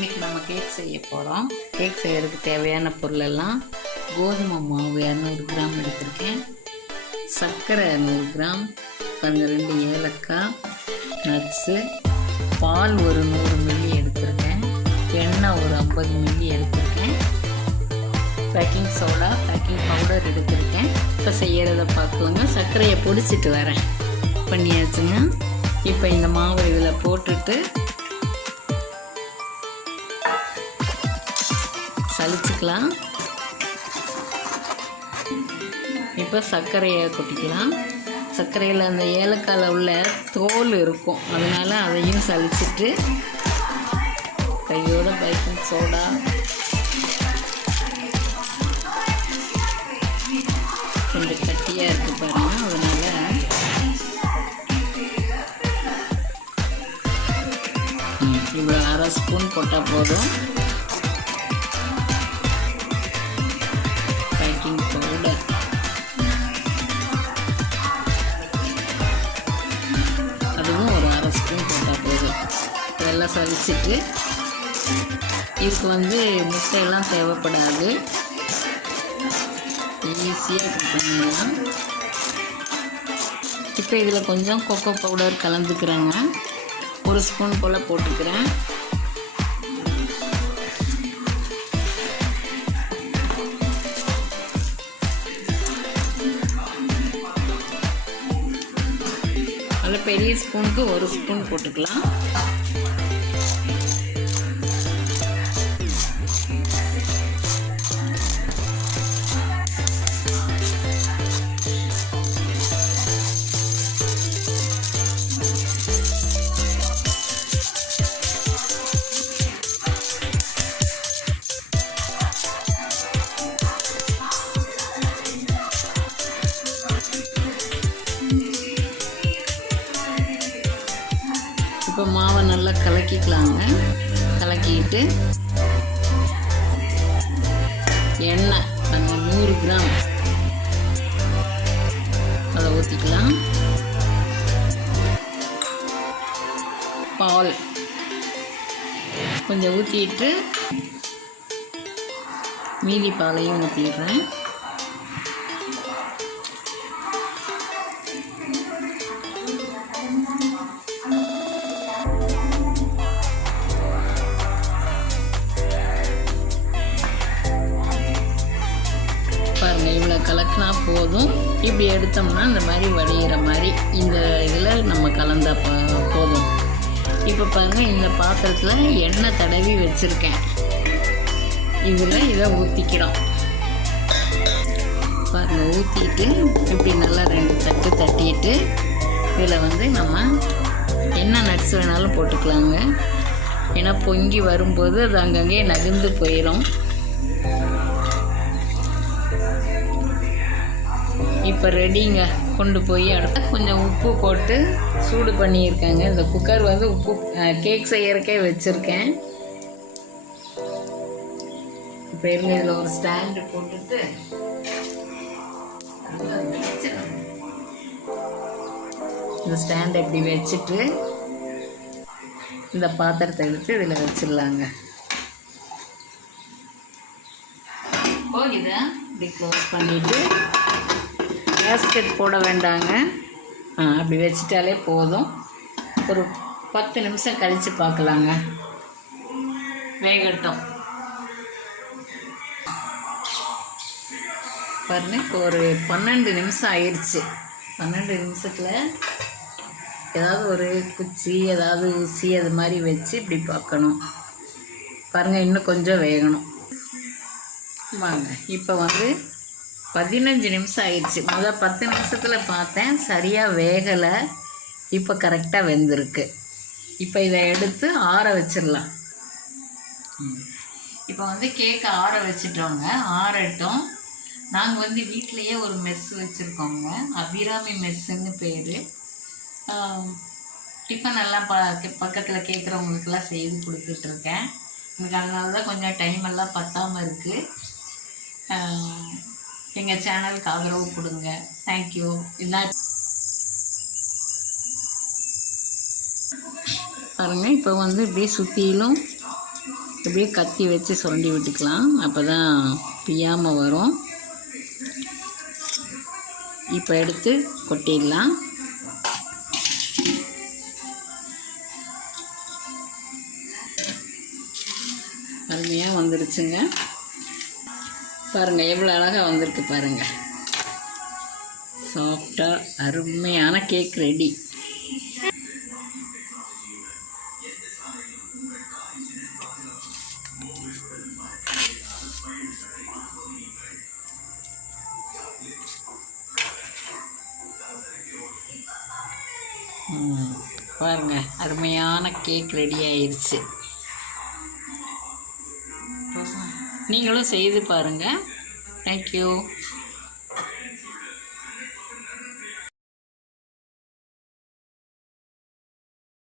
இன்றைக்கி நம்ம கேக் செய்ய போகிறோம். கேக் செய்கிறதுக்கு தேவையான பொருளெல்லாம் கோதுமை மாவு 200 கிராம் எடுத்திருக்கேன், சர்க்கரை 100 கிராம், 12 ஏலக்காய், நட்ஸு, பால் ஒரு 100 மில்லி எடுத்திருக்கேன், எண்ணெய் ஒரு 50 மில்லி எடுத்திருக்கேன், பேக்கிங் சோடா பேக்கிங் பவுடர் எடுத்திருக்கேன். இப்போ செய்கிறத பார்த்துக்கோங்க. சர்க்கரையை பொடிச்சிட்டு வரேன். பண்ணியாச்சுங்க. இப்போ இந்த மாவு இதில் போட்டுட்டு சலிச்சுக்கலாம். இப்போ சர்க்கரையை கொட்டிக்கலாம். சர்க்கரையில் அந்த ஏலக்காயில் உள்ள தோல் இருக்கும், அதனால் அதையும் சலிச்சுட்டு கையோட பேக்கிங் சோடா, கொஞ்சம் கட்டியாக இருக்குது பாருங்கள், அதனால் இவ்வளோ 1/2 ஸ்பூன் போட்டால் போதும். பேக்கிங் பவுடர் அதுவும் ஒரு 1/2 ஸ்பூன் போட்டால் போதும். இதெல்லாம் சலிச்சுட்டு இதுக்கு முட்டையெல்லாம் தேவைப்படாது, ஈஸியாக பண்ணிடலாம். இப்போ இதில் கொஞ்சம் கொக்கோ பவுடர் கலந்துக்கிறேங்க. 1 ஸ்பூன் போல் போட்டுக்கிறேன். அதில் பெரிய ஸ்பூனுக்கு 1 ஸ்பூன் போட்டுக்கலாம். இப்போ மாவை நல்லா கலக்கிக்கலாங்க. கலக்கிட்டு எண்ணெய் 100 கிராம் அதை ஊற்றிக்கலாம். பால் கொஞ்சம் ஊற்றிட்டு மீதி பாலையும் ஊற்றிடுறேன். இவ்வளோ கலக்கினா போதும். இப்படி எடுத்தோம்னா இந்த மாதிரி வடிகிற மாதிரி இந்த இதில் நம்ம கலந்த போதும். இப்போ பாருங்கள், இந்த பாத்திரத்தில் எண்ணெய் தடவி வச்சுருக்கேன். இதில் இதை ஊற்றிக்கிறோம். பாருங்கள், ஊற்றிட்டு இப்படி நல்லா 2 தட்டு தட்டிட்டு இதில் நம்ம என்ன நட்ஸ் வேணாலும் போட்டுக்கலாங்க. ஏன்னா பொங்கி வரும்போது அது அங்கங்கே நகர்ந்து போயிடும். இப்போ ரெடிங்க. கொண்டு போய் அடுத்த கொஞ்சம் உப்பு போட்டு சூடு பண்ணியிருக்கேங்க. இந்த குக்கர் உப்பு கேக் செய்யறக்கே வச்சுருக்கேன். இப்போ இதில் ஒரு ஸ்டாண்டு போட்டுட்டு இந்த ஸ்டாண்டை இப்படி வச்சுட்டு இந்த பாத்திரத்தை எடுத்து இதில் வச்சிடலாங்க. இப்போ இதை இப்படி க்ளோஸ் பண்ணிவிட்டு கேஸ்கெட் போட வேண்டாங்க. அப்படி வச்சிட்டாலே போதும். ஒரு 10 நிமிஷம் கழித்து பார்க்கலாங்க. வேகட்டும். பாருங்க, இப்போ ஒரு 12 நிமிஷம் ஆயிடுச்சு. 12 நிமிஷத்தில் ஏதாவது ஒரு குச்சி, ஏதாவது ஊசி அது மாதிரி வச்சு இப்படி பார்க்கணும். பாருங்கள், இன்னும் கொஞ்சம் வேகணும். வாங்க, இப்போ 15 நிமிஷம் ஆயிடுச்சு. 10 நிமிஷத்தில் பார்த்தேன், சரியாக வேகலை. இப்போ கரெக்டாக வெந்திருக்கு. இப்போ இதை எடுத்து ஆற வச்சிடலாம். இப்போ கேக்கை ஆற வச்சிட்டோங்க. ஆறட்டும். நாங்கள் வீட்டிலையே ஒரு மெஸ் வச்சுருக்கோங்க. அபிராமி மெஸ்ஸுன்னு பேர். டிஃபன் எல்லாம் பக்கத்தில் கேட்குறவங்களுக்கெல்லாம் செய்து கொடுத்துட்ருக்கேன். எனக்கு அதனால தான் கொஞ்சம் டைம் எல்லாம் பத்தாமல் இருக்குது. எங்கள் சேனலுக்கு ஆதரவு கொடுங்க. தேங்க்யூ. இதான் பாருங்கள், இப்போ இப்படியே சுற்றிலும் இப்படியே கத்தி வச்சு சுரண்டி விட்டுக்கலாம், அப்போ தான் பிய்யாமல் வரும். இப்போ எடுத்து கொட்டிடலாம். அருமையாக வந்துடுச்சுங்க. பாருங்கள் எவ்வளோ அழகாக வந்திருக்கு பாருங்கள். சாஃப்டாக அருமையான கேக் ரெடி. பாருங்கள் அருமையான கேக் ரெடி ஆயிடுச்சு. நீங்களும் செய்து பாருங்கள். தேங்க்யூ.